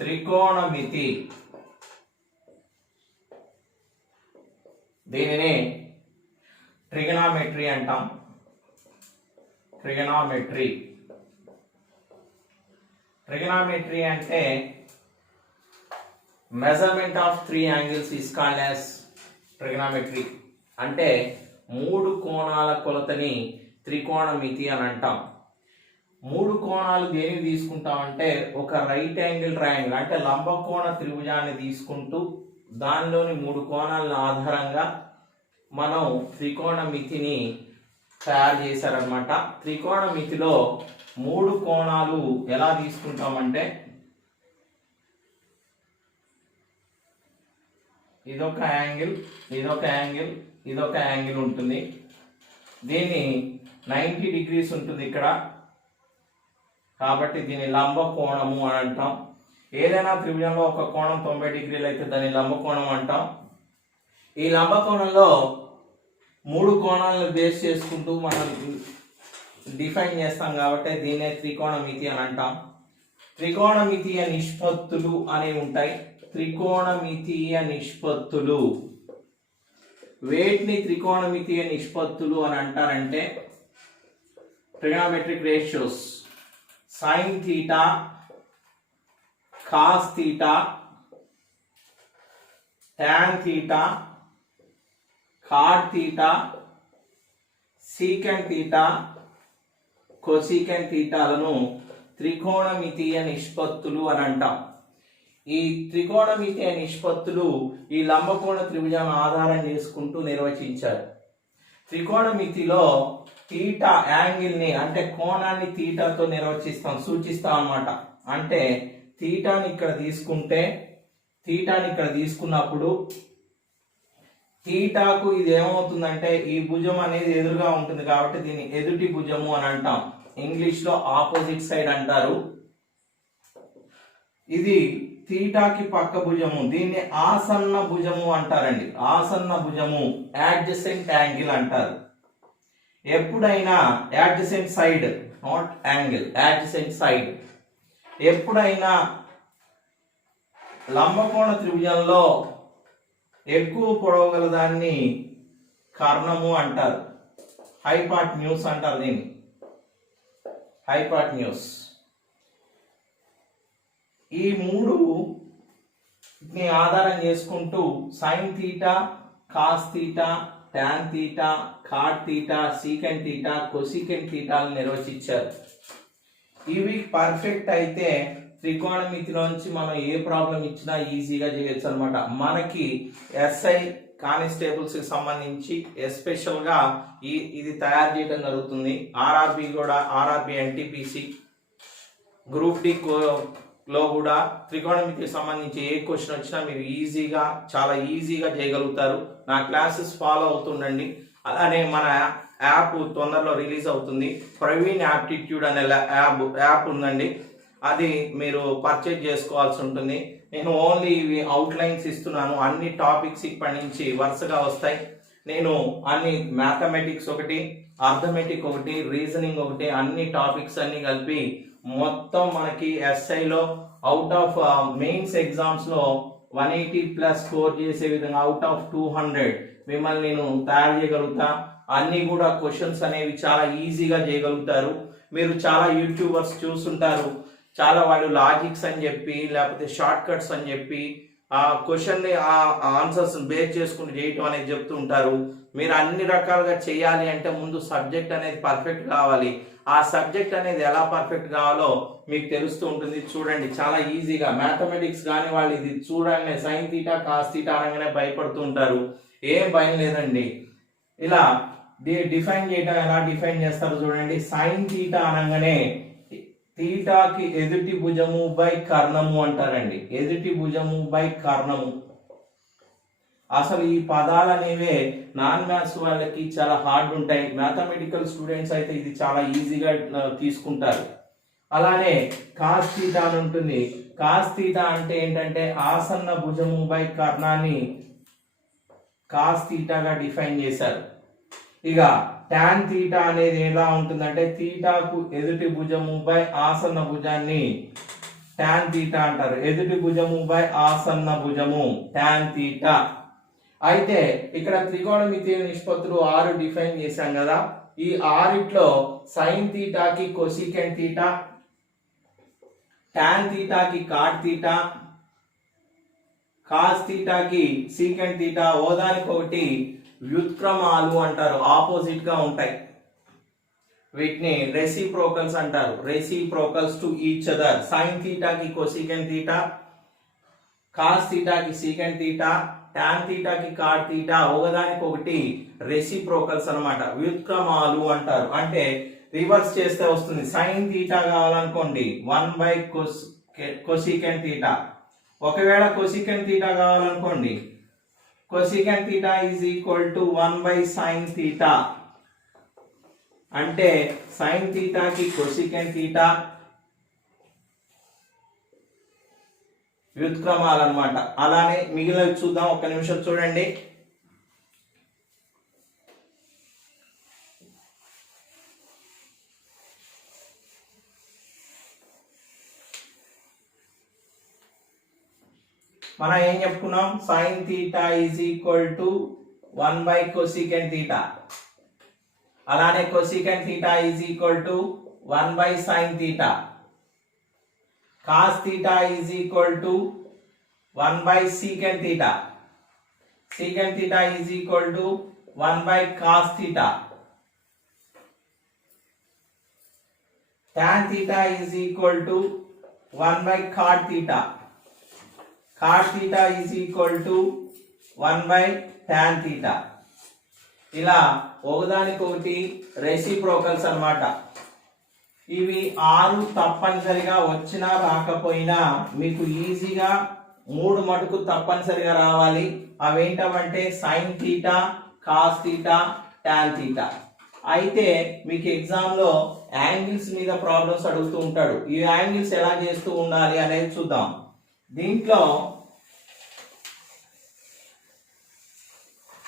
త్రికోణమితి. దీనిని ట్రిగనామెట్రీ అంటాం. ట్రిగనామెట్రీ అంటే measurement of 3 angles is called as trigonometry. అంటే 3 కోణాల కొలతని త్రికోణమితి అని అంటాం. 3 కోణాలు దేనికి తీసుకుంటామంటే ఒక రైట్ యాంగిల్ ట్రయాంగిల్ అంటే లంబకోణ త్రిభుజాన్ని తీసుకుంటూ దానిలోని 3 కోణాల ఆధారంగా మనం త్రికోణమితిని తయారు చేశారనమాట. త్రికోణమితిలో 3 కోణాలు ఎలా తీసుకుంటామంటే ఇదొక యాంగిల్, ఇదొక యాంగిల్, ఇదొక యాంగిల్ ఉంటుంది. దీన్ని 90 డిగ్రీస్ ఉంటుంది ఇక్కడ, కాబట్టి దీన్ని లంబ కోణము అని అంటాం. ఏదైనా త్రిభుజంలో ఒక కోణం 90 డిగ్రీలు అయితే దాన్ని లంబ కోణం అంటాం. ఈ లంబ కోణంలో 3 కోణాలను బేస్ చేసుకుంటూ మనం డిఫైన్ చేస్తాం కాబట్టి దీన్నే త్రికోణమితి అని అంటాం. త్రికోణమితీయ నిష్పత్తులు అనేవి ఉంటాయి. త్రికోణమితీయ నిష్పత్తులు వేటిని త్రికోణమితీయ నిష్పత్తులు అని అంటారంటే trigonometric ratios sin theta, cos theta, tan theta, cot theta, secant theta, cosecant theta లను త్రికోణమితీయ నిష్పత్తులు అని అంటాం. ఈ త్రికోణమితీయ నిష్పత్తులు ఈ లంబకోణ త్రిభుజాన్ని ఆధారం చేసుకుంటూ నిర్వచించారు. త్రికోణమితిలో తీటా యాంగిల్ ని అంటే కోణాన్ని తీటాతో సూచిస్తాం అన్నమాట. అంటే తీటాని ఇక్కడ తీసుకున్నప్పుడు తీటాకు ఇది ఏమవుతుందంటే ఈ భుజం అనేది ఎదురుగా ఉంటుంది కాబట్టి దీన్ని ఎదుటి భుజము అని అంటాం. ఇంగ్లీష్ లో ఆపోజిట్ సైడ్ అంటారు. ఇది తీటాకి పక్క భుజము, దీన్ని ఆసన్న భుజము అంటారండి. ఆసన్న భుజము యాడ్జసెంట్ యాంగిల్ అంటారు. ఎప్పుడైనా యాడ్జసెంట్ సైడ్, నాట్ యాంగిల్, యాడ్జసెంట్ సైడ్. ఎప్పుడైనా లంబకోణ త్రిభుజంలో ఎక్కువ పొడవు గల దాన్ని కర్ణము అంటారు. హైపాట్న్యూస్ అంటారు దీన్ని, హైపాట్న్యూస్. ఈ 3 ఆధారం చేసుకుంటూ sine theta, cos theta, tan theta, cot theta, secant theta, cosecant థీటాలను నిర్వచించారు. ఇవి పర్ఫెక్ట్ అయితే త్రికోణమితిలోంచి మనం ఏ ప్రాబ్లం ఇచ్చినా ఈజీగా చేయొచ్చు అనమాట. మనకి ఎస్ఐ కానిస్టేబుల్స్ కి సంబంధించి ఎస్పెషల్ గా ఇది తయారు చేయడం జరుగుతుంది. ఆర్ఆర్బి కూడా, ఆర్ఆర్బి ఎన్టీపీసీ, గ్రూప్ డి లో కూడా త్రికోణమితికి సంబంధించి ఏ క్వశ్చన్ వచ్చినా మీరు చాలా ఈజీగా చేయగలుగుతారు. నా క్లాసెస్ ఫాలో అవుతుండండి. అలానే మన యాప్ తొందరలో రిలీజ్ అవుతుంది. ప్రవీణ్ యాప్టిట్యూడ్ అనే యాప్ ఉందండి, అది మీరు పర్చేజ్ చేసుకోవాల్సి ఉంటుంది. నేను ఓన్లీ ఇవి అవుట్లైన్స్ ఇస్తున్నాను. అన్ని టాపిక్స్ ఇప్పటి నుంచి వరుసగా వస్తాయి. నేను అన్ని మ్యాథమెటిక్స్ ఒకటి, అర్థమెటిక్ ఒకటి, రీజనింగ్ ఒకటి, అన్ని టాపిక్స్ అన్ని కలిపి మొత్తం మనకి ఎస్ఐలో అవుట్ ఆఫ్ మెయిన్స్ ఎగ్జామ్స్ లో 180+ స్కోర్ చేసే విధంగా అవుట్ ఆఫ్ 200 మిమ్మల్ని నేను తయారు చేయగలుగుతా. అన్ని కూడా క్వశ్చన్స్ అనేవి చాలా ఈజీగా చేయగలుగుతారు. మీరు చాలా యూట్యూబర్స్ చూస్తుంటారు, చాలా వాళ్ళు లాజిక్స్ అని చెప్పి లేకపోతే షార్ట్ కట్స్ అని చెప్పి ఆ క్వశ్చన్ ని ఆ ఆన్సర్స్ బేస్ చేసుకుని చేయటం అనేది చెప్తూ ఉంటారు. మీరు అన్ని రకాలుగా చేయాలి అంటే ముందు సబ్జెక్ట్ అనేది పర్ఫెక్ట్ కావాలి. ఆ సబ్జెక్ట్ అనేది ఎలా పర్ఫెక్ట్ కావాలో మీకు తెలుస్తూ ఉంటుంది. చూడండి, చాలా ఈజీగా మ్యాథమెటిక్స్ కానీ వాళ్ళు ఇది చూడండి సైన్ థీటా, కాస్ థీటా అనగానే భయపడుతూ ఉంటారు. ఏం భయం లేదండి. ఇలా డిఫైన్ చేయడం ఎలా డిఫైన్ చేస్తారు చూడండి. సైన్ థీటా అనగానే తీటాకి ఎదుటి భుజము బై కర్ణము అంటారండి. ఎదుటి భుజము బై కర్ణము. అసలు ఈ పదాలు అనేవే నాన్ మ్యాథ్స్ వాళ్ళకి చాలా హార్డ్ ఉంటాయి. మ్యాథమెటికల్ స్టూడెంట్స్ అయితే ఇది చాలా ఈజీగా తీసుకుంటారు. అలానే కాస్ థీటా అని ఉంటుంది. కాస్ థీటా అంటే ఏంటంటే ఆసన్న భుజము బై కర్ణాన్ని కాస్ థీటాగా డిఫైన్ చేశారు. ఇక టాన్ థీటా అనేది ఎలా ఉంటుందంటే థీటాకు ఎదుటి భుజము బై ఆసన్న భుజాన్ని tan theta అంటారు. ఎదుటి భుజము బై ఆసన్న భుజము tan theta. అయితే ఇక్కడ త్రికోణమితీయ నిష్పత్తులు 6 డిఫైన్ చేశాం కదా. ఈ 6లో sin theta కి cosecant theta, tan theta కి cot theta, cos theta కి secant theta ఓదానికొకటి వ్యుత్క్రమాలు అంటారు, ఆపోజిట్ గా ఉంటాయి. వీటిని రెసిప్రోకల్స్ అంటారు, reciprocals to each other. sin theta కి cosecant theta, cos theta కి secant theta, tan theta కి cot theta ఒకదానికొకటి రెసిప్రోకల్స్ అన్నమాట, వ్యుత్క్రమాలు అంటారు. అంటే రివర్స్ చేస్తే వస్తుంది. sin theta కావాలనుకోండి 1/cosecant theta. ఒకవేళ cosecant theta కావాలనుకోండి cosecant theta is equal to 1/sin theta. అంటే sin theta కి cosecant theta వ్యుత్క్రమాలు అన్నమాట. అలానే మిగిలినవి చూద్దాం, ఒక్క నిమిషం చూడండి. మనం ఏం చెప్పుకున్నాం? sin theta is equal to 1/cosecant theta. అలానే cosecant theta is equal to 1/sin theta. cos theta is equal to 1/secant theta. secant theta is equal to 1/cos theta. tan theta is equal to 1/cot theta. cot theta is equal to 1/tan theta. ఇలా ఒకదానికొకటి reciprocals అన్నమాట. ఇవి 6 తప్పనిసరిగా వచ్చినా రాకపోయినా మీకు ఈజీగా 3 మటుకు తప్పనిసరిగా రావాలి. అవేంటంటే sin theta, cos theta, tan theta. అయితే మీకు ఎగ్జామ్ లో యాంగిల్స్ మీద ప్రాబ్లమ్స్ అడుగుతూ ఉంటాడు. ఈ యాంగిల్స్ ఎలా చేస్తూ ఉండాలి అనేది చూద్దాం. దీంట్లో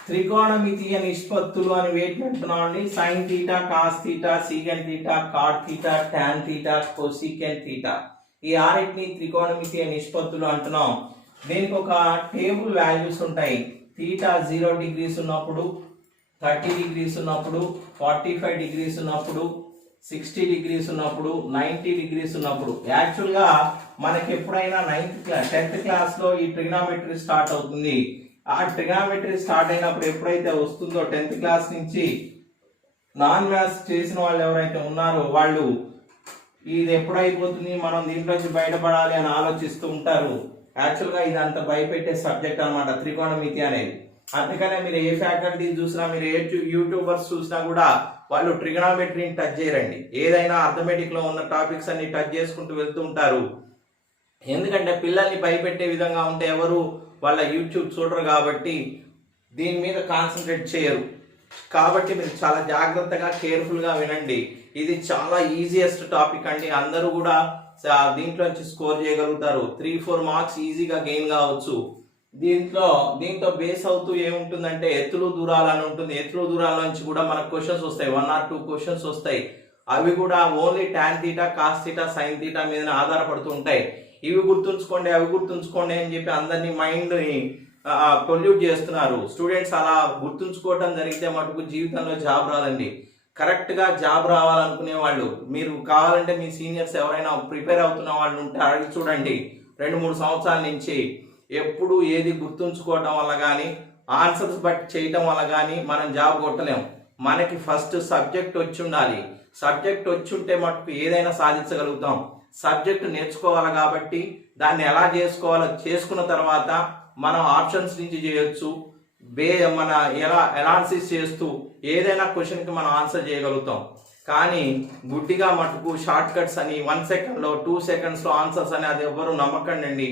త్రికోణమితీయ నిష్పత్తులు అని వేటిని అంటున్నామండి? sin theta, cos theta, secant theta, cot theta, tan theta, cosecant theta. ఈ ఆరిటిని త్రికోణమితీయ నిష్పత్తులు అంటున్నాం. దీనికి ఒక టేబుల్ వాల్యూస్ ఉంటాయి. theta 0 degrees ఉన్నప్పుడు, 30 degrees ఉన్నప్పుడు, 45 degrees ఉన్నప్పుడు, 60 degrees ఉన్నప్పుడు, 90 degrees ఉన్నప్పుడు. యాక్చువల్ గా మనకి ఎప్పుడైనా 10th క్లాస్ లో ఈ ట్రిగ్నామెట్రీ స్టార్ట్ అవుతుంది. ఆ ట్రిగ్నామెట్రీ స్టార్ట్ అయినప్పుడు ఎప్పుడైతే వస్తుందో 10th క్లాస్ నుంచి నాన్ మ్యాథ్స్ చేసిన వాళ్ళు ఎవరైతే ఉన్నారో వాళ్ళు ఇది ఎప్పుడైపోతుంది, మనం దీంట్లో నుంచి బయటపడాలి అని ఆలోచిస్తూ ఉంటారు. యాక్చువల్గా ఇది అంత భయపెట్టే సబ్జెక్ట్ అనమాట త్రికోణమితి అనేది. అందుకనే మీరు ఏ ఫ్యాకల్టీ చూసినా, మీరు ఏ యూట్యూబర్స్ చూసినా కూడా వాళ్ళు ట్రిగ్నామెట్రీని టచ్ చేయరండి. ఏదైనా అర్థమెటిక్ లో ఉన్న టాపిక్స్ అన్ని టచ్ చేసుకుంటూ వెళ్తూ ఉంటారు. ఎందుకంటే పిల్లల్ని భయపెట్టే విధంగా ఉంటే ఎవరు వాళ్ళ యూట్యూబ్ చూడరు కాబట్టి దీని మీద కాన్సన్ట్రేట్ చేయరు. కాబట్టి మీరు చాలా జాగ్రత్తగా కేర్ఫుల్గా వినండి. ఇది చాలా ఈజియెస్ట్ టాపిక్ అండి. అందరూ కూడా దీంట్లో నుంచి స్కోర్ చేయగలుగుతారు. 3-4 మార్క్స్ ఈజీగా గెయిన్ కావచ్చు. దీంతో బేస్ అవుతూ ఏముంటుందంటే ఎత్తులు దూరాలు అని ఉంటుంది. ఎత్తులు దూరాల నుంచి కూడా మనకు క్వశ్చన్స్ వస్తాయి, 1 or 2 క్వశ్చన్స్ వస్తాయి. అవి కూడా only tan theta, cos theta, sin theta మీద ఆధారపడుతూ ఉంటాయి. ఇవి గుర్తుంచుకోండి, అవి గుర్తుంచుకోండి అని చెప్పి అందరినీ మైండ్ని పొల్యూట్ చేస్తున్నారు. స్టూడెంట్స్ అలా గుర్తుంచుకోవటం జరిగితే మటుకు జీవితంలో జాబ్ రాదండి. కరెక్ట్గా జాబ్ రావాలనుకునే వాళ్ళు, మీరు కావాలంటే మీ సీనియర్స్ ఎవరైనా ప్రిపేర్ అవుతున్న వాళ్ళు ఉంటే అడిగి చూడండి. 2-3 సంవత్సరాల నుంచి ఎప్పుడు ఏది గుర్తుంచుకోవటం వల్ల కానీ, ఆన్సర్స్ బట్టి చేయటం వల్ల కానీ మనం జాబ్ కొట్టలేము. మనకి ఫస్ట్ సబ్జెక్ట్ వచ్చి ఉండాలి. సబ్జెక్ట్ వచ్చి ఉంటే మటుకు ఏదైనా సాధించగలుగుతాం. సబ్జెక్ట్ నేర్చుకోవాలి కాబట్టి దాన్ని ఎలా చేసుకోవాలో చేసుకున్న తర్వాత మనం ఆప్షన్స్ నుంచి చేయొచ్చు. మన ఎలా అనాలిసిస్ చేస్తూ ఏదైనా క్వశ్చన్కి మనం ఆన్సర్ చేయగలుగుతాం. కానీ గుడ్డిగా మటుకు షార్ట్ కట్స్ అని 1 సెకండ్లో 2 సెకండ్స్లో ఆన్సర్స్ అని అది ఎవ్వరూ నమ్మకండి.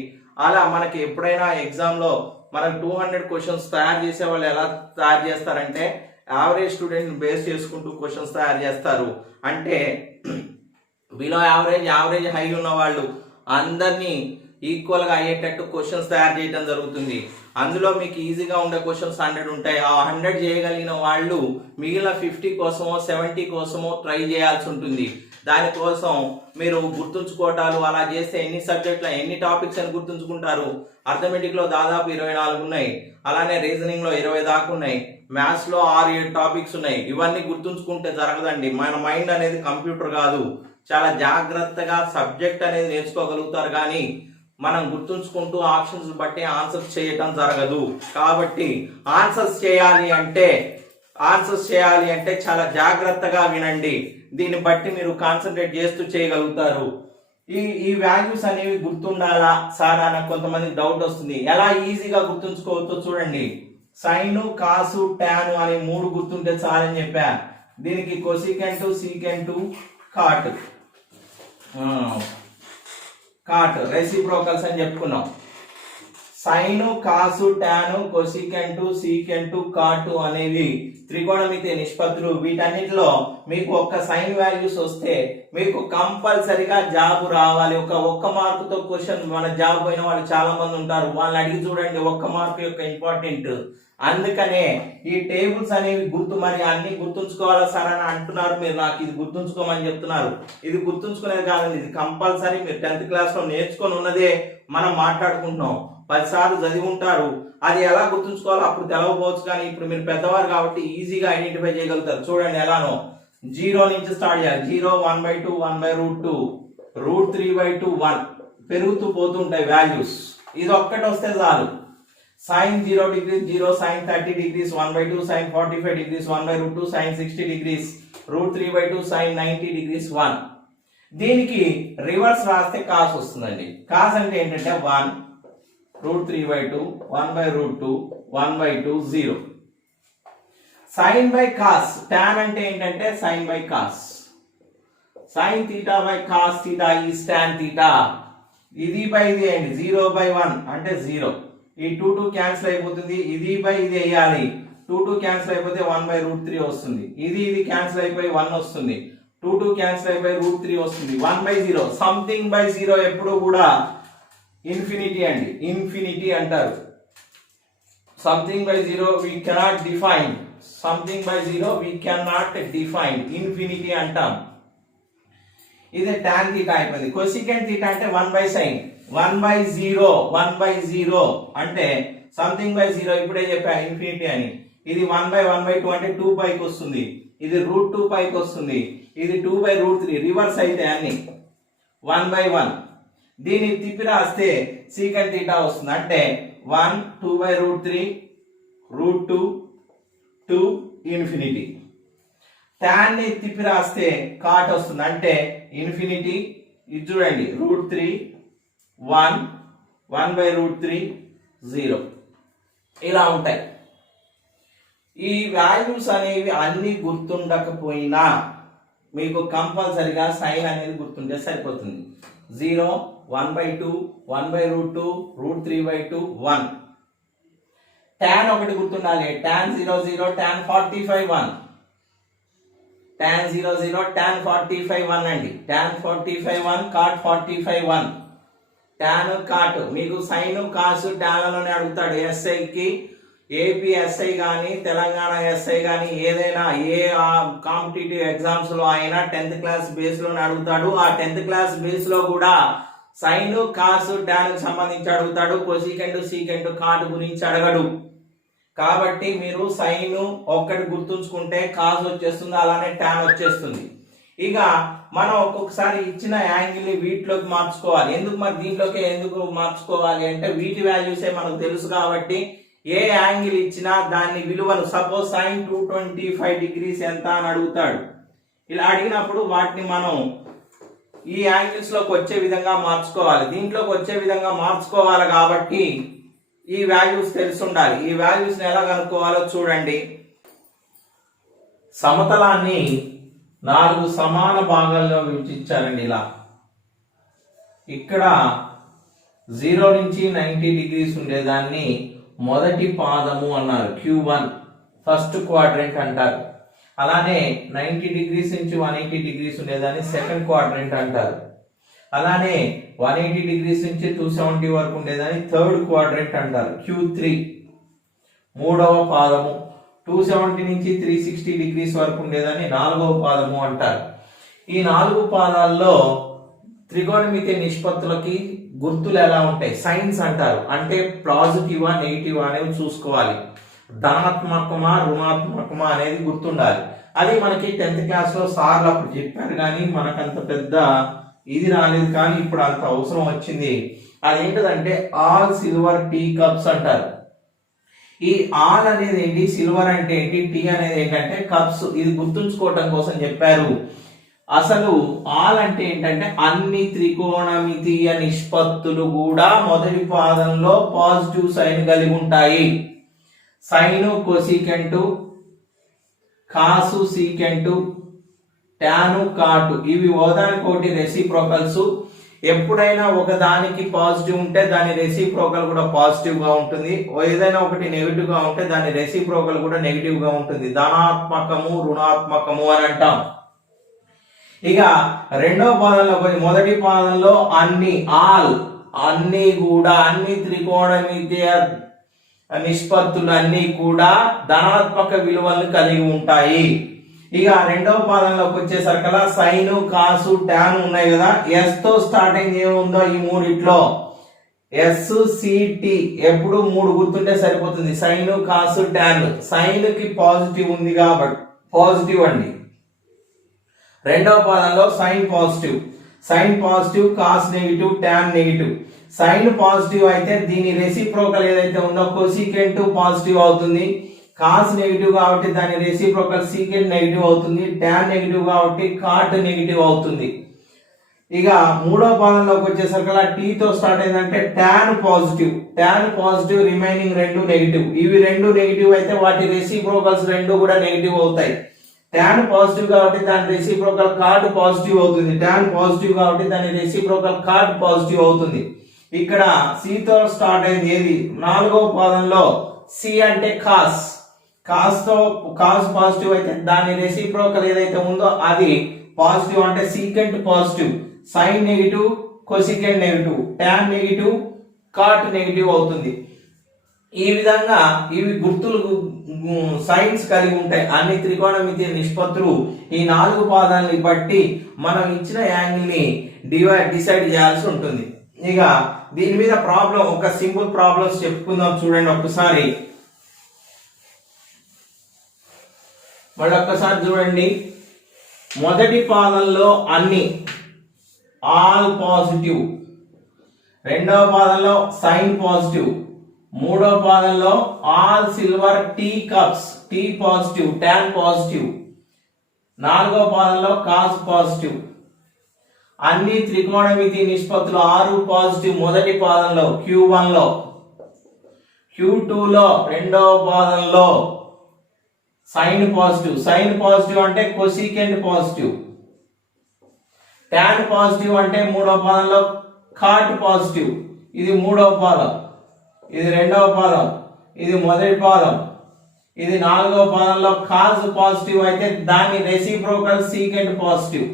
అలా మనకి ఎప్పుడైనా ఎగ్జామ్లో మనం 200 క్వశ్చన్స్ తయారు చేసే వాళ్ళు ఎలా తయారు చేస్తారంటే యావరేజ్ స్టూడెంట్ని బేస్ చేసుకుంటూ క్వశ్చన్స్ తయారు చేస్తారు. అంటే బిలో యావరేజ్ హై ఉన్న వాళ్ళు అందరినీ ఈక్వల్గా అయ్యేటట్టు క్వశ్చన్స్ తయారు చేయడం జరుగుతుంది. అందులో మీకు ఈజీగా ఉండే క్వశ్చన్స్ 100 ఉంటాయి. ఆ 100 చేయగలిగిన వాళ్ళు మిగిలిన 50 కోసమో 70 కోసమో ట్రై చేయాల్సి ఉంటుంది. దానికోసం మీరు గుర్తుంచుకోవటాలు అలా చేస్తే ఎన్ని సబ్జెక్టులు ఎన్ని టాపిక్స్ అని గుర్తుంచుకుంటారు. అర్థమెటిక్లో దాదాపు 24 ఉన్నాయి, అలానే రీజనింగ్లో 20 దాకా ఉన్నాయి, మ్యాథ్స్లో 6-7 టాపిక్స్ ఉన్నాయి. ఇవన్నీ గుర్తుంచుకుంటే జరగదండి. మన మైండ్ అనేది కంప్యూటర్ కాదు. చాలా జాగ్రత్తగా సబ్జెక్ట్ అనేది నేర్చుకోగలుగుతారు, కానీ మనం గుర్తుంచుకుంటూ ఆప్షన్స్ బట్టి ఆన్సర్స్ చేయటం జరగదు. కాబట్టి ఆన్సర్స్ చేయాలి అంటే చాలా జాగ్రత్తగా వినండి. దీన్ని బట్టి మీరు కాన్సన్ట్రేట్ చేస్తూ చేయగలుగుతారు. ఈ వాల్యూస్ అనేవి గుర్తుండాలా సార్ అని కొంతమంది డౌట్ వస్తుంది. ఎలా ఈజీగా గుర్తుంచుకోవచ్చో చూడండి. సైన్, కాసు, టాన్ అని 3 గుర్తుంటే చాలని చెప్పా. దీనికి కొసికెంట్, సీకెంట్, కాట్ రెసిప్రోకల్స్ అని చెప్పుకున్నాం. సైన్, కాసు, టాన్, కొసికెంట్, సీకెంట్, కాటు అనేవి త్రికోణమితి నిష్పత్తులు. వీటన్నిటిలో మీకు ఒక్క సైన్ వాల్యూస్ వస్తే మీకు కంపల్సరిగా జాబ్ రావాలి. ఒక్క మార్కుతో క్వశ్చన్ మన జాబ్ పోయిన వాళ్ళు చాలా మంది ఉంటారు. వాళ్ళని అడిగి చూడండి, ఒక్క మార్కు యొక్క ఇంపార్టెంట్. అందుకనే ఈ టేబుల్స్ అనేవి మరి అన్ని గుర్తుంచుకోవాలా సార్ అని అంటున్నారు మీరు. నాకు ఇది గుర్తుంచుకోమని చెప్తున్నారు. ఇది గుర్తుంచుకునేది కాదండి, ఇది కంపల్సరీ. మీరు 10th క్లాస్లో నేర్చుకొని ఉన్నదే మనం మాట్లాడుకుంటున్నాం. 10 సార్లు చదివి ఉంటారు. అది ఎలా గుర్తుంచుకోవాలో అప్పుడు తెలవకపోవచ్చు, కానీ ఇప్పుడు మీరు పెద్దవారు కాబట్టి ఈజీగా ఐడెంటిఫై చేయగలుగుతారు. చూడండి ఎలానో. 0 నుంచి స్టార్ట్ చేయాలి. 0, 1/2, 1/√2, √3/2, 1 పెరుగుతూ పోతుంటాయి వాల్యూస్. ఇది ఒక్కటి వస్తే చాలు. sin 0 degrees 0, sin 30 degrees 1/2, sin 45 degrees 1/√2, sin 60 degrees √3/2, sin 90 degrees 1. దీనికి రివర్స్ రాస్తే కాస్ వస్తుందండి. కాస్ అంటే ఏంటంటే 1 √3/2, 1/√2, 1/2, 0. sin by cos, tan అంటే ఏంటంటే sin by cos. sin theta by cos theta is tan theta. ఇది బై ఇది అండి. 0/1 అంటే 0. ఈ 2 క్యాన్సిల్ అయిపోతుంది. ఇది బై ఇది వేయాలి. 2 క్యాన్సిల్ అయిపోతే 1/√3 వస్తుంది. ఇది క్యాన్సిల్ అయిపోయి 1 వస్తుంది. 2 క్యాన్సిల్ అయిపోయి √3 వస్తుంది. 1/0. సంథింగ్ బై 0 ఎప్పుడు కూడా ఇన్ఫినిటీ అండి. ఇన్ఫినిటీ అంటారు. Something by 0 we cannot define. Something by 0 we cannot define. Infinity అంటాం. ఇది tan theta అయిపోయింది. కొసికెంట్ theta అంటే 1/sin. 1/0 1/0 అంటే సంథింగ్ బై 0 ఇప్పుడే చెప్పా ఇన్ఫినిటీ అని. ఇది 1/1/2 అంటే 2 పైకి వస్తుంది. ఇది √2 పైకి వస్తుంది. ఇది 2/√3 రివర్స్ అయితే అన్ని 1/1. దీన్ని తిప్పి రాస్తే సీకెంట్ థీటా వస్తుంది. అంటే 1 2/√3 √2 2 ఇన్ఫినిటీ. tan ని తిప్పి రాస్తే కాట్ వస్తుంది. అంటే ఇన్ఫినిటీ. ఇది చూడండి √3 1 1/√3 0 ఇలా ఉంటాయి. ఈ వాల్యూస్ అనేవి అన్ని గుర్తుండకపోయినా మీకు కంపల్సరిగా సైన్ అనేది గుర్తుంటే సరిపోతుంది. 0 1/2 1/√2 √3/2 1. tan ఒకటి గుర్తుండాలి. tan 0 tan 45 1. tan 0 tan 45 1 అండి. tan 45 1 cot 45 1. tan cot మీకు సైన్ కాసు టాన్లలోనే అడుగుతాడు. ఎస్ఐకి ఏపీ ఎస్ఐ కానీ తెలంగాణ ఎస్ఐ కానీ ఏదైనా ఏ కాంపిటేటివ్ ఎగ్జామ్స్ లో అయినా 10th క్లాస్ బేస్ లోనే అడుగుతాడు. ఆ 10th క్లాస్ బేస్ లో కూడా సైన్ కాసు టాన్ కు సంబంధించి అడుగుతాడు. కొసికెంట్ సీకెంట్ కాట్ గురించి అడగడు. కాబట్టి మీరు సైన్ ఒక్కటి గుర్తుంచుకుంటే కాస్ వచ్చేస్తుంది, అలానే టాన్ వచ్చేస్తుంది. ఇక మనం ఒక్కొక్కసారి ఇచ్చిన యాంగిల్ ని వీటిలోకి మార్చుకోవాలి. దీంట్లోకి ఎందుకు మార్చుకోవాలి అంటే వీటి వాల్యూసే మనకు తెలుసు కాబట్టి ఏ యాంగిల్ ఇచ్చినా దాని విలువను సపోజ్ sin 225 degrees ఎంత అని అడుగుతాడు. ఇలా అడిగినప్పుడు వాటిని మనం ఈ యాంగిల్స్ లోకి వచ్చే విధంగా మార్చుకోవాలి. దీంట్లోకి వచ్చే విధంగా మార్చుకోవాలి కాబట్టి ఈ వాల్యూస్ తెలిసి ఉండాలి. ఈ వాల్యూస్ ని ఎలా కనుక్కోవాలో చూడండి. సమతలాన్ని 4 సమాన భాగాల్లో విభజించారండి. ఇలా ఇక్కడ 0 నుంచి 90 degrees ఉండేదాన్ని మొదటి పాదము అన్నారు. Q1 ఫస్ట్ క్వాడ్రంట్ అంటారు. అలానే 90 degrees నుంచి 180 degrees ఉండేదాన్ని సెకండ్ క్వాడ్రంట్ అంటారు. అలానే 180 degrees నుంచి 270 వరకు ఉండేదాన్ని థర్డ్ క్వాడ్రంట్ అంటారు. Q3 మూడవ పాదము. 270 నుంచి 360 degrees వరకు ఉండేదాన్ని 4వ పాదము అంటారు. ఈ 4 పాదాల్లో త్రికోణమితి నిష్పత్తులకి గుర్తులు ఎలా ఉంటాయి, సైన్స్ అంటారు. అంటే పాజిటివా నెగిటివా అనేవి చూసుకోవాలి. ధనాత్మకమా రుణాత్మకమా అనేది గుర్తుండాలి. అది మనకి 10th క్లాస్లో సార్లు అప్పుడు చెప్పారు, కానీ మనకంత పెద్ద ఇది రాలేదు. కానీ ఇప్పుడు అంత అవసరం వచ్చింది. అదేంటంటే ఆల్ సిల్వర్ టీ కప్స్ అంటారు. ఈ ఆల్ అనేది ఏంటి, సిల్వర్ అంటే ఏంటి, టీ అనేది ఏంటంటే కప్స్. ఇది గుర్తుంచుకోవటం కోసం చెప్పారు. అసలు ఆల్ అంటే ఏంటంటే అన్ని త్రికోణమితీయ నిష్పత్తులు కూడా మొదటి పాదంలో పాజిటివ్ సైన్ కలిగి ఉంటాయి. సైను కొసీకెంటు, కాసు సీకెంటు, టాను కాటు, ఇవి ఒకదానికొకటి రెసిప్రోకల్స్. ఎప్పుడైనా ఒకదానికి పాజిటివ్ ఉంటే దాని రెసిప్రోకల్ కూడా పాజిటివ్ గా ఉంటుంది. ఏదైనా ఒకటి నెగిటివ్ గా ఉంటే దాని రెసిప్రోకల్ కూడా నెగిటివ్ గా ఉంటుంది. ధనాత్మకము రుణాత్మకము అని అంటాం. ఇక రెండవ పాదంలో మొదటి పాదంలో అన్ని ఆల్, అన్ని కూడా అన్ని త్రికోణమితీయ నిష్పత్తులు అన్ని కూడా ధనాత్మక విలువలను కలిగి ఉంటాయి. ఇక రెండవ పాదంలోకి వచ్చేసరికల్లా సైను కాసు టాన్ ఉన్నాయి కదా, ఎస్ తో స్టార్టింగ్ ఏముందో ఈ మూడిట్లో ఎస్ సిటి ఎప్పుడు 3 గుర్తుంటే సరిపోతుంది. సైను కాసు టాన్, సైన్ కి పాజిటివ్ ఉంది కాబట్టి పాజిటివ్ అండి. రెండవ పాదంలో sine positive, cos negative, tan negative. Sine positive అయితే దీని రెసిప్రోకల్ ఏదైతే ఉందో కొసీకెంట్ పాజిటివ్ అవుతుంది. కాస్ నెగిటివ్ కాబట్టి దాని రెసిప్రోకల్ సీకెంట్ నెగిటివ్ అవుతుంది. టాన్ నెగిటివ్ కాబట్టి కాట్ నెగిటివ్ అవుతుంది. ఇక మూడో పాదంలోకి వచ్చేసరికి టీతో స్టార్ట్ అయిందంటే టాన్ పాజిటివ్, రిమైనింగ్ 2 నెగిటివ్. ఇవి 2 నెగిటివ్ అయితే వాటి రెసిప్రోకల్స్ 2 కూడా నెగిటివ్ అవుతాయి. టాన్ పాజిటివ్ కాబట్టి దాని రెసిప్రోకల్ కాట్ పాజిటివ్ అవుతుంది. టాన్ పాజిటివ్ కాబట్టి దాని రెసిప్రోకల్ కాట్ పాజిటివ్ అవుతుంది. ఇక్కడ సితో స్టార్ట్ అయింది ఏది, 4వ పాదంలో సి అంటే కాస్ పాజిటివ్ అయితే దాని రెసిప్రోకల్ ఏదైతే ఉందో అది పాజిటివ్ అంటే secant positive, sine negative, cosecant negative, tan negative, cot negative అవుతుంది. ఈ విధంగా ఇవి గుర్తులు సైన్స్ కలిగి ఉంటాయి. అన్ని త్రికోణమితీయ నిష్పత్తులు ఈ 4 పాదాలని బట్టి మనం ఇచ్చిన యాంగిల్ ని డిసైడ్ చేయాల్సి ఉంటుంది. ఇక దీని మీద ప్రాబ్లం, ఒక సింపుల్ ప్రాబ్లమ్స్ చెప్పుకుందాం. చూడండి ఒక్కసారి, మళ్ళీ ఒక్కసారి చూడండి. మొదటి పాదంలో అన్ని ఆల్ పాజిటివ్, రెండవ పాదంలో సైన్ పాజిటివ్, మూడవ పాదంలో all silver tea cups, tea positive, tan positive, నాలుగవ పాదంలో కాస్ పాజిటివ్. అన్ని త్రికోణమితి నిష్పత్తులు 6 పాజిటివ్ మొదటి పాదంలో Q1 లో, Q2 లో రెండవ పాదంలో సైన్ పాజిటివ్ అంటే కొసీకెంట్ పాజిటివ్, టాన్ పాజిటివ్ అంటే మూడవ పాదంలో కాట్ పాజిటివ్. ఇది మూడవ పాదం, ఇది రెండవ పాదం, ఇది మొదటి పాదం, ఇది 4వ పాదంలో కాస్ పాజిటివ్ అయితే దాని రెసిప్రోకల్ సీకెంట్ పాజిటివ్.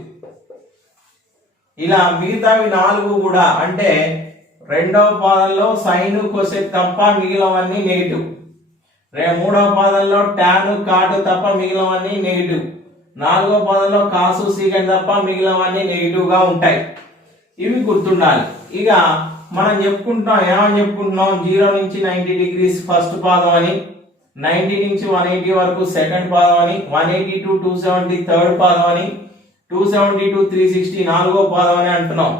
ఇలా మిగతావి 4 కూడా అంటే రెండవ పాదంలో సైన్ కొసెక్ తప్ప మిగిలినవన్నీ నెగిటివ్, మూడవ పాదంలో టాన్ కాటు తప్ప మిగిలినవన్నీ నెగిటివ్, 4వ పాదంలో కాసు సీకెంట్ తప్ప మిగిలినవన్నీ నెగిటివ్ గా ఉంటాయి. ఇవి గుర్తుండాలి. ఇక మనం ఏమని చెప్పుకుంటున్నాం, 0 నుంచి 90 డిగ్రీస్ ఫస్ట్ పాదం అని, 90 నుంచి 180 వరకు సెకండ్ పాదం అని, 180 to 270 థర్డ్ పాదం అని, 270 to 360 4వ పాదం అని అంటున్నాం.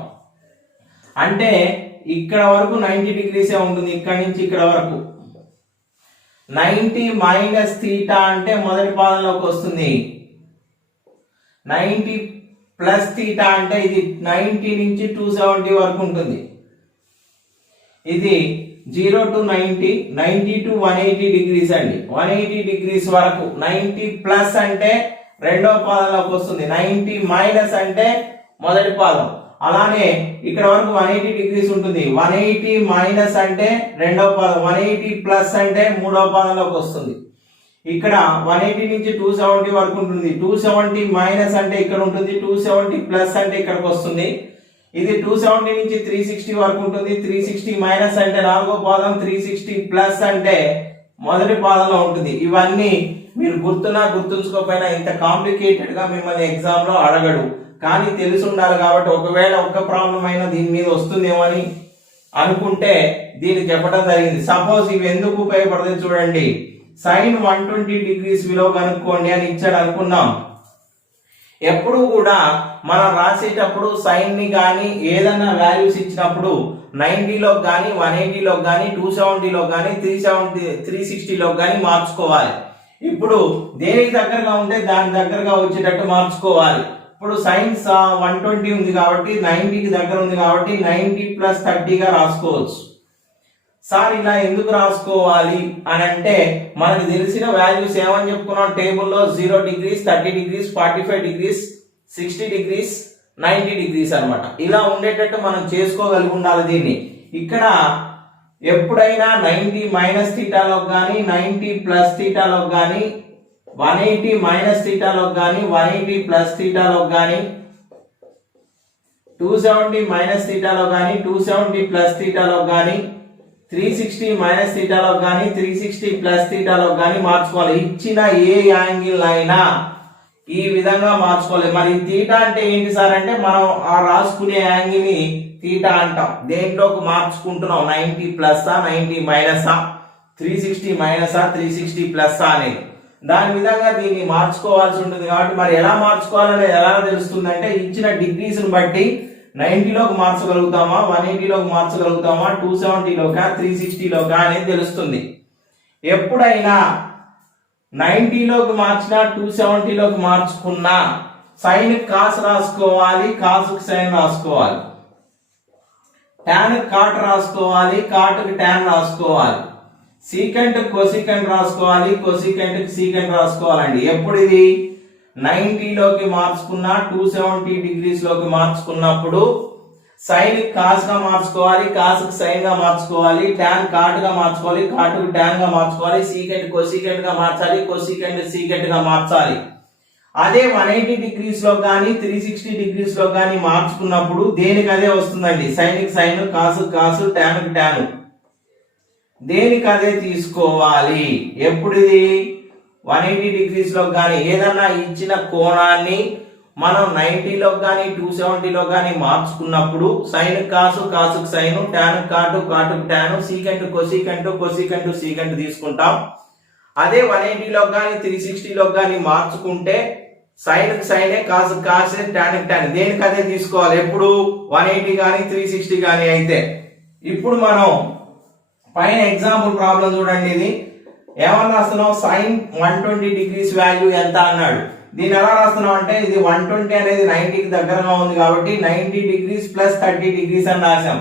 అంటే ఇక్కడ వరకు 90 డిగ్రీసే ఉంటుంది, ఇక్కడ నుంచి ఇక్కడ వరకు. 90 మైనస్ థీటా అంటే మొదటి పాదంలోకి వస్తుంది, 90 ప్లస్ థీటా అంటే ఇది 90 నుంచి 270 వరకు ఉంటుంది. ఇది 0 to 90, 90 to 180 డిగ్రీస్ అండి, 180 డిగ్రీస్ వరకు. 90 ప్లస్ అంటే రెండవ పాదంలోకి వస్తుంది, 90 మైనస్ అంటే మొదటి పాదం. అలానే ఇక్కడ వరకు 180 డిగ్రీస్ ఉంటుంది, 180 మైనస్ అంటే రెండవ పాదం, 180 ప్లస్ అంటే మూడవ పాదంలోకి వస్తుంది. ఇక్కడ 180 నుంచి 270 వరకు ఉంటుంది, 270 మైనస్ అంటే ఇక్కడ ఉంటుంది, 270 ప్లస్ అంటే ఇక్కడికి వస్తుంది. ఇది 270 నుంచి 360 వరకు ఉంటుంది, 360 మైనస్ అంటే 4వ పాదం, 360 ప్లస్ అంటే మొదటి పాదంలో ఉంటుంది. ఇవన్నీ మీరు గుర్తుంచుకోకపోయినా ఇంత కాంప్లికేటెడ్ గా మిమ్మల్ని ఎగ్జామ్ లో అడగడు. కానీ తెలిసి ఉండాలి కాబట్టి ఒకవేళ ఒక్క ప్రాబ్లం అయినా దీని మీద వస్తుందేమో అని అనుకుంటే దీన్ని చెప్పడం జరిగింది. సపోజ్ ఇవి ఎందుకు ఉపయోగపడుతుంది చూడండి. sin 120 degrees విలువ కనుక్కోండి అని ఇచ్చాడు అనుకున్నాం. ఎప్పుడు కూడా మనం రాసేటప్పుడు సైన్ ని కానీ ఏదైనా వాల్యూస్ ఇచ్చినప్పుడు 90లో కానీ 180లో కానీ 270లో కానీ 360లో కానీ మార్చుకోవాలి. ఇప్పుడు దేనికి దగ్గరగా ఉంటే దాని దగ్గరగా వచ్చేటట్టు మార్చుకోవాలి. ఇప్పుడు సైన్స్ 120 ఉంది కాబట్టి 90కి దగ్గర ఉంది కాబట్టి 90 + 30గా రాసుకోవచ్చు. సార్ ఇలా ఎందుకు రాసుకోవాలి అని అంటే మనకు తెలిసిన వాల్యూస్ ఏమని చెప్పుకున్నాం టేబుల్లో 0 degrees 30 degrees 45 degrees 60 degrees 90 degrees అన్నమాట. ఇలా ఉండేటట్టు మనం చేసుకోగలిగి ఉండాలి దీన్ని. ఇక్కడ ఎప్పుడైనా 90 మైనస్ థీటాలోకి కానీ 90 ప్లస్ థీటాలోకి కానీ 180 మైనస్ థీటాలోకి కానీ 180 ప్లస్ థీటాలోకి కానీ 270 మైనస్ థీటాలో కానీ 270 ప్లస్ థీటాలో కానీ 360 మైనస్ థీటాలో కానీ 360 ప్లస్ థీటాలో కానీ మార్చుకోవాలి. ఇచ్చిన ఏ యాంగిల్ అయినా ఈ విధంగా మార్చుకోవాలి. మరి థీటా అంటే ఏంటి సార్ అంటే మనం ఆ రాసుకునే యాంగిల్ ని థీటా అంటాం. దేంట్లోకి మార్చుకుంటున్నాం 90 ప్లస్ 90 మైనస్ 360 మైనస్ 360 ప్లస్ అనేది దాని విధంగా దీన్ని మార్చుకోవాల్సి ఉంటుంది. కాబట్టి మరి ఎలా మార్చుకోవాలనేది ఎలా తెలుస్తుంది అంటే ఇచ్చిన డిగ్రీస్ ని బట్టి 90లోకి మార్చగలుగుతామా 180లోకి మార్చగలుగుతామా 270లోకా 360లోకా అనేది తెలుస్తుంది. ఎప్పుడైనా 90లోకి మార్చినా 270లోకి మార్చుకున్నా సైన్ కాస్ రాసుకోవాలి, కాసుకు సైన్ రాసుకోవాలి, టాన్ కాట్ రాసుకోవాలి, కాటుకు టాన్ రాసుకోవాలి, సీకెంట్ కొసీకెంట్ రాసుకోవాలి, కొసీకెంట్ సీకెంట్ రాసుకోవాలండి. ఎప్పుడు ఇది 90లోకి మార్చుకున్నా 270 degrees లోకి మార్చుకున్నప్పుడు సైన్ కాస్ గా మార్చుకోవాలి, కాసుకు సైన్ గా మార్చుకోవాలి, టాన్ కాట్ గా మార్చుకోవాలి, కాటుకు టాన్ గా మార్చుకోవాలి, సీకెంట్ కొసీకెంట్ గా మార్చాలి, కొసీకెంట్ సీకెంట్ గా మార్చాలి. అదే 180 degrees లో కానీ 360 degrees లో కానీ మార్చుకున్నప్పుడు దేనికి అదే వస్తుందండి. సైన్ కి సైన్, కాసు కాసు, టాన్ కి టాన్, దేనికి అదే తీసుకోవాలి. ఎప్పుడు ఇది 180 degrees లో కానీ ఏదన్నా ఇచ్చిన కోణాన్ని మనం 90లో కానీ 270లో కానీ మార్చుకున్నప్పుడు సైన్ కాసు, కాసుకు సైన్, టాన్ కాటు, కాటుకు tan, secant cosecant, cosecant secant తీసుకుంటాం. అదే 180లో కానీ 360లో కానీ మార్చుకుంటే సైన్ కి సైనే, కాసు కాసే, టాన్ కి టాన్, దేనికి అదే తీసుకోవాలి. ఎప్పుడు 180 కానీ 360 కానీ అయితే. ఇప్పుడు మనం పైన ఎగ్జాంపుల్ ప్రాబ్లం చూడండి. ఇది ఏమన్నా రాస్తున్నాం సైన్ 120 degrees వాల్యూ ఎంత అన్నాడు. దీన్ని ఎలా రాస్తున్నాం అంటే ఇది 120 అనేది 90కి దగ్గరగా ఉంది కాబట్టి 90 degrees + 30 degrees అని రాసాం.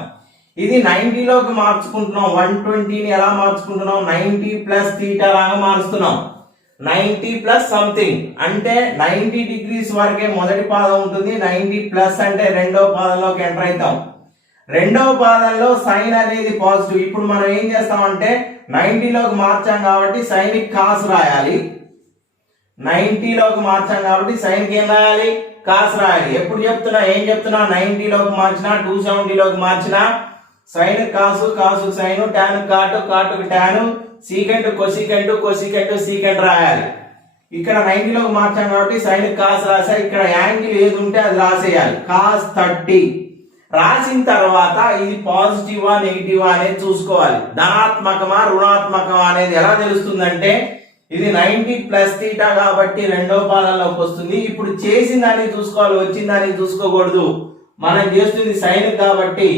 ఇది 90లోకి మార్చుకుంటున్నాం. 120ని ఎలా మార్చుకుంటున్నాం 90 ప్లస్ థీటా లాగా మారుస్తున్నాం. 90 ప్లస్ సంథింగ్ అంటే 90 degrees వరకే మొదటి పాదం ఉంటుంది. 90 ప్లస్ అంటే రెండవ పాదంలోకి ఎంటర్ అవుతాం. రెండవ పాదంలో సైన్ అనేది పాజిటివ్. ఇప్పుడు మనం ఏం చేస్తామంటే 90లోకి మార్చాం కాబట్టి సైన్ కి కాస్ రాయాలి. 90లోకి మార్చాం కాబట్టి సైన్ కి ఏం రాయాలి కాస్ రాయాలి. ఎప్పుడు చెప్తున్నా ఏం చెప్తున్నా 90లోకి మార్చినా 270లోకి మార్చినా సైన్ కాసు, కాసు సైన్, టాన్ కాటు, కాటుకు tan, secant cosecant, cosecant secant రాయాలి. ఇక్కడ 90లోకి మార్చాం కాబట్టి సైన్ కాస్ రాసా. ఇక్కడ యాంగిల్ ఏది ఉంటే అది రాసేయాలి. కాస్ 30 రాసిన తర్వాత ఇది పాజిటివా నెగిటివా అనేది చూసుకోవాలి. ధనాత్మకమా రుణాత్మకమా అనేది ఎలా తెలుస్తుందంటే ఇది 90 ప్లస్ థీటా కాబట్టి రెండో పాదంలోకి వస్తుంది. ఇప్పుడు చేసిన దాన్ని చూసుకోవాలి, వచ్చిన దాన్ని చూసుకోకూడదు. మనం చేస్తుంది సైన్ కాబట్టి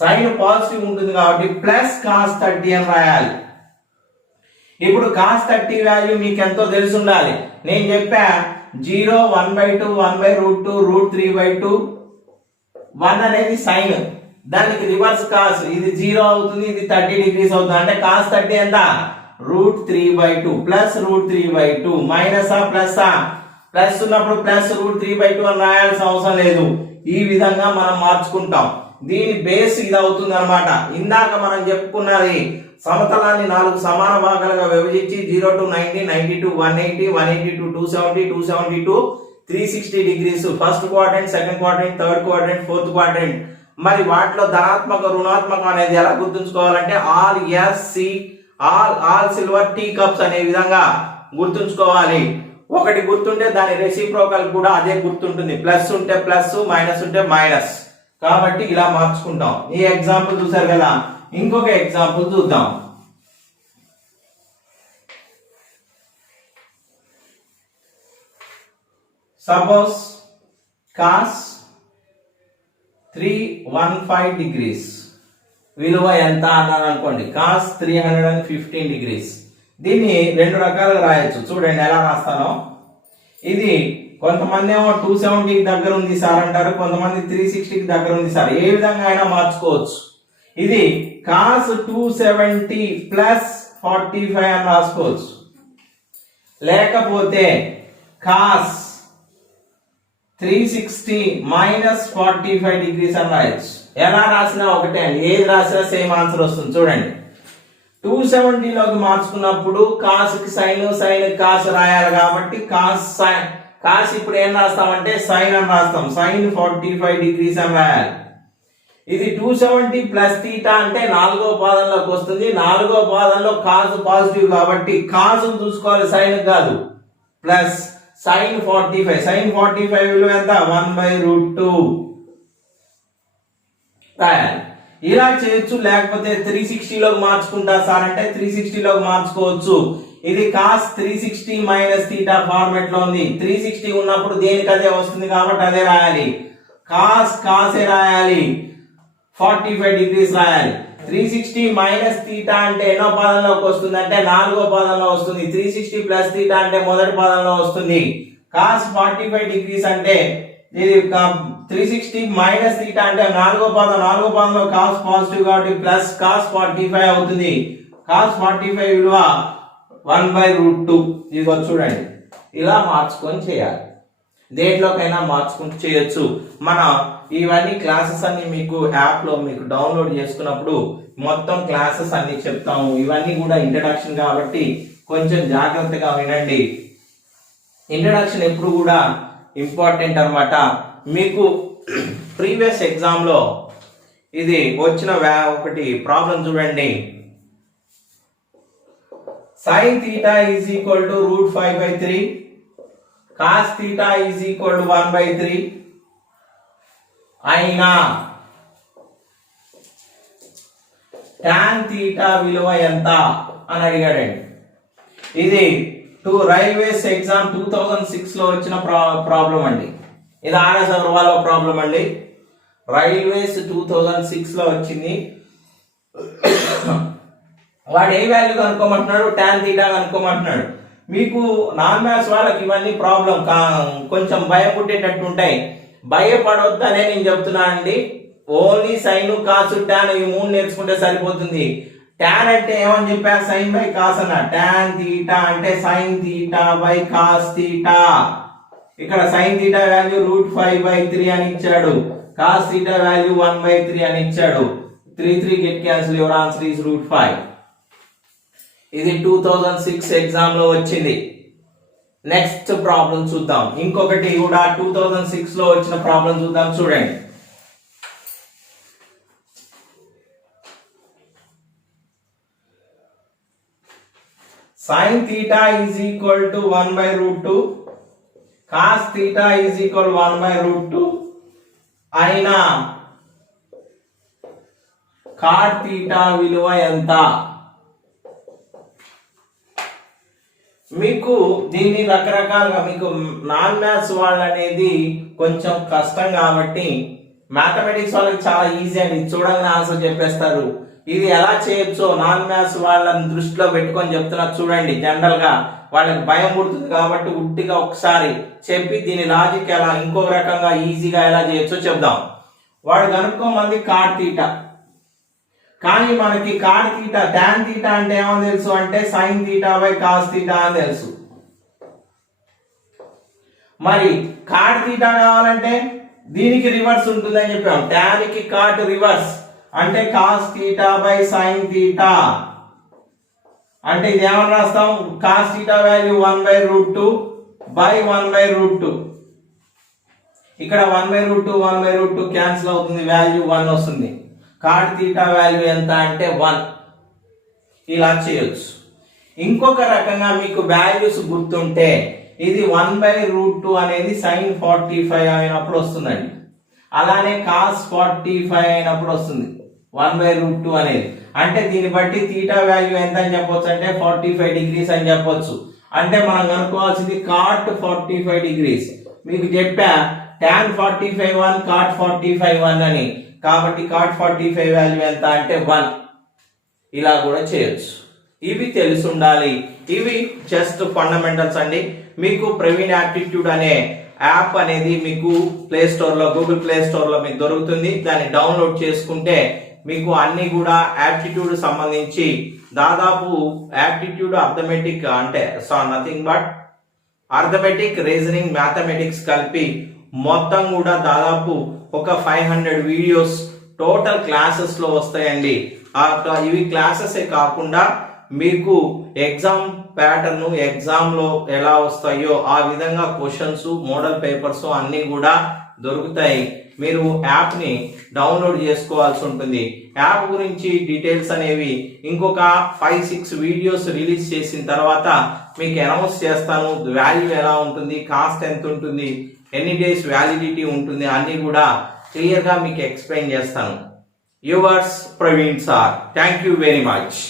సైన్ పాజిటివ్ ఉంటుంది కాబట్టి ప్లస్ కాస్ 30 అని రాయాలి. ఇప్పుడు కాస్ 30 వాల్యూ మీకు ఎంతో తెలిసి ఉండాలి. నేను చెప్పా 0 1/2 1/√2 √3/2 1 అనేది సైన్, దానికి రివర్స్ కాస్ ఇది 0 అవుతుంది, ఇది 30 degrees అవుతుంది. అంటే కాస్ 30 ఎంత √3/2 ప్లస్ √3/2 మైనస్ ప్లస్ ఉన్నప్పుడు ప్లస్ √3/2 అని రాయాల్సిన అవసరం లేదు. ఈ విధంగా మనం మార్చుకుంటాం. దీని బేస్ ఇది అవుతుంది అనమాట. ఇందాక మనం చెప్పుకున్నది సమతలాన్ని 4 సమాన భాగాలుగా విభజించి 0 to 90 90 to 180 180 to 270 270 to 360 degrees first quadrant, second quadrant, third quadrant, fourth quadrant. మరి వాటిలో ధనాత్మక రుణాత్మకం అనేది ఎలా గుర్తుంచుకోవాలంటే ఆల్ సిల్వర్ టీ కప్స్ అనే విధంగా గుర్తుంచుకోవాలి. ఒకటి గుర్తుంటే దాని రెసిప్రోకల్ కూడా అదే గుర్తుంటుంది. ప్లస్ ఉంటే ప్లస్, మైనస్ ఉంటే మైనస్. కాబట్టి ఇలా మార్చుకుంటాం. ఈ ఎగ్జాంపుల్ చూసారు కదా. ఇంకొక ఎగ్జాంపుల్ చూద్దాం. సపోజ్ cos 315 degrees విలువ ఎంత అన్నాను అనుకోండి. cos 315 degrees. దీన్ని రెండు రకాలుగా రాయొచ్చు. చూడండి ఎలా రాస్తానో. ఇది కొంతమంది ఏమో 270 దగ్గర ఉంది సార్ అంటారు, కొంతమంది 360 దగ్గర ఉంది సార్. ఏ విధంగా అయినా మార్చుకోవచ్చు. ఇది cos 270 ప్లస్ 45 అని రాసుకోవచ్చు. లేకపోతే cos 360 మైనస్ 45 degrees అని రాయొచ్చు. ఎలా రాసినా ఒకటే అండి, ఏది రాసినా సేమ్ ఆన్సర్ వస్తుంది. చూడండి 270 లోకి మార్చుకున్నప్పుడు కాస్ కి సైన్, సైన్ కాస్ రాయాలి కాబట్టి కాస్ ఇప్పుడు ఏం రాస్తామంటే సైన్ అని రాస్తాం. సైన్ 45 degrees అని రాయాలి. ఇది 270 ప్లస్ తీటా అంటే 4వ పాదంలోకి వస్తుంది. 4వ పాదంలో కాస్ పాజిటివ్ కాబట్టి కాస్ చూసుకోవాలి, సైన్ కాదు. ప్లస్ సైన్ 45, సైన్ 45 విలువ ఎంత 1/√2 రాయాలి. ఇలా చేయొచ్చు. లేకపోతే 360 లోకి మార్చుకుంటా సార్ అంటే 360 లోకి మార్చుకోవచ్చు. ఇది cos 360 మైనస్ తీటా ఫార్మాట్ లో ఉంది. 360 ఉన్నప్పుడు దేనికి అదే వస్తుంది కాబట్టి అదే రాయాలి. cos ఏ రాయాలి, 45 degrees రాయాలి. 360 మైనస్ తీటా అంటే ఎన్నో పాదంలోకి వస్తుంది అంటే 4వ పాదంలో వస్తుంది. 360 ప్లస్ తీటా అంటే మొదటి పాదంలో వస్తుంది. cos 45 degrees అంటే ఇది 360 మైనస్ తీటా అంటే 4వ పాదంలో cos పాజిటివ్ కాబట్టి ప్లస్ cos 45 అవుతుంది. cos 45 విలువ 1/√2. ఇది చూడండి ఇలా మార్చుకొని చేయాలి. దేంట్లోకైనా మార్చుకుంటూ చేయొచ్చు. మన ఇవన్నీ క్లాసెస్ అన్ని మీకు యాప్ లో మీకు డౌన్లోడ్ చేసుకున్నప్పుడు మొత్తం క్లాసెస్ అన్ని చెప్తాము. ఇవన్నీ కూడా ఇంట్రడక్షన్ కాబట్టి కొంచెం జాగ్రత్తగా వినండి. ఇంట్రడక్షన్ ఎప్పుడు కూడా ఇంపార్టెంట్ అన్నమాట. మీకు ప్రీవియస్ ఎగ్జామ్ లో ఇది వచ్చిన ఒకటి ప్రాబ్లం చూడండి. sin theta is equal to √5/3, cos theta is equal to 1/3 అయినా tan theta విలువ ఎంత అని అడిగాడండి. ఇది రైల్వేస్ ఎగ్జామ్ 2006 లో వచ్చిన ప్రాబ్లం అండి. ఇది ఆర్ఎస్ అగర్వాల్ ప్రాబ్లం అండి. రైల్వేస్ 2006 లో వచ్చింది. వాడు ఏ వాల్యూ కనుక్కోమంటున్నాడు, tan theta కనుక్కోమంటున్నాడు. మీకు నాన్ మ్యాథ్స్ వాళ్ళకి ఇవన్నీ ప్రాబ్లం కొంచెం భయం పుట్టేటట్టు ఉంటాయి. భయపడొద్దనే నేను చెప్తున్నా అండి. ఓన్లీ సైన్, కాసు, టాన్ ఈ మూడు నేర్చుకుంటే సరిపోతుంది. tan అంటే ఏమని చెప్పా, సైన్ బై కాస్ అన్న. tan theta అంటే sine theta by cos theta. ఇక్కడ సైన్ థీటా వాల్యూ √5/3 అని ఇచ్చాడు, కాస్ థీటా వాల్యూ 1/3 అని ఇచ్చాడు. 3 get cancel, your answer is √5. ఇది 2006 ఎగ్జామ్ లో వచ్చింది. నెక్స్ట్ ప్రాబ్లం చూద్దాం. ఇంకొకటి కూడా 2006 లో వచ్చిన ప్రాబ్లం చూద్దాం. చూడండి sin theta is equal to 1/√2, cos theta is equal to 1/√2 అయినా cot theta విలువ ఎంత? మీకు దీన్ని రకరకాలుగా, మీకు నాన్ మ్యాథ్స్ వాళ్ళు అనేది కొంచెం కష్టం కాబట్టి మ్యాథమెటిక్స్ వాళ్ళకి చాలా ఈజీ అండి. చూడంగానే ఆన్సర్ చెప్పేస్తారు. ఇది ఎలా చేయొచ్చో నాన్ మ్యాథ్స్ వాళ్ళని దృష్టిలో పెట్టుకొని చెప్తున్నా. చూడండి, జనరల్ గా వాళ్ళకి భయం పుడుతుంది కాబట్టి ఉట్టిగా ఒకసారి చెప్పి దీని లాజిక్ ఎలా ఇంకొక రకంగా ఈజీగా ఎలా చేయొచ్చో చెప్దాం. వాడు కనుక్కోమంది కాట్ తీటా, కానీ మనకి కాట్ తీటా టాన్ తీటా అంటే ఏమో తెలుసు అంటే sine theta by cos theta అని తెలుసు. మరి కాట్ తీటా కావాలంటే దీనికి రివర్స్ ఉంటుందని చెప్పాం. టాన్ కి కాట్ రివర్స్ అంటే cos theta by sine theta. అంటే ఇది ఏమని రాస్తాం, కాస్ తీటా వాల్యూ 1/√2 బై 1/√2. ఇక్కడ 1/√2 క్యాన్సిల్ అవుతుంది, వాల్యూ 1 వస్తుంది. కాట్ తీటా వాల్యూ ఎంత అంటే 1. ఇలా చేయొచ్చు. ఇంకొక రకంగా మీకు వాల్యూస్ గుర్తుంటే ఇది 1/√2 అనేది sin 45 అయినప్పుడు వస్తుందండి. అలానే cos 45 అయినప్పుడు వస్తుంది 1/√2 అనేది. అంటే దీన్ని బట్టి తీటా వాల్యూ ఎంత అని చెప్పొచ్చు అంటే 45 డిగ్రీస్ అని చెప్పొచ్చు. అంటే మనం కనుక్కోవాల్సింది cot 45 డిగ్రీస్. మీకు చెప్పా tan 45 1 cot 45 1 అని. కాబట్టి cot 45 వాల్యూ ఎంత అంటే 1. ఇలా కూడా చేయొచ్చు. ఇవి తెలిసి ఉండాలి. ఇవి జస్ట్ ఫండమెంటల్స్ అండి. మీకు ప్రవీణ్ యాప్టిట్యూడ్ అనే యాప్ అనేది మీకు ప్లే స్టోర్ లో, గూగుల్ ప్లే స్టోర్ లో మీకు దొరుకుతుంది. దాన్ని డౌన్లోడ్ చేసుకుంటే మీకు అన్ని కూడా యాప్టిట్యూడ్ సంబంధించి దాదాపు యాప్టిట్యూడ్ అర్థమెటిక్ అంటే nothing but arithmetic, reasoning, mathematics కలిపి మొత్తం కూడా దాదాపు ఒక 500 వీడియోస్ టోటల్ క్లాసెస్ లో వస్తాయండి. ఇవి క్లాసెస్ కాకుండా మీకు ఎగ్జామ్ ప్యాటర్న్, ఎగ్జామ్ లో ఎలా వస్తాయో ఆ విధంగా క్వశ్చన్స్, మోడల్ పేపర్స్ అన్ని కూడా దొరుకుతాయి. మీరు యాప్ ని డౌన్లోడ్ చేసుకోవాల్సి ఉంటుంది. యాప్ గురించి డీటెయిల్స్ అనేవి ఇంకొక 5-6 వీడియోస్ రిలీజ్ చేసిన తర్వాత మీకు అనౌన్స్ చేస్తాను. వాల్యూ ఎలా ఉంటుంది, కాస్ట్ ఎంత ఉంటుంది, ఎన్ని డేస్ వ్యాలిడిటీ ఉంటుంది అన్ని కూడా క్లియర్ గా మీకు ఎక్స్ప్లెయిన్ చేస్తాను. Yours Praveen sir. Thank you very much.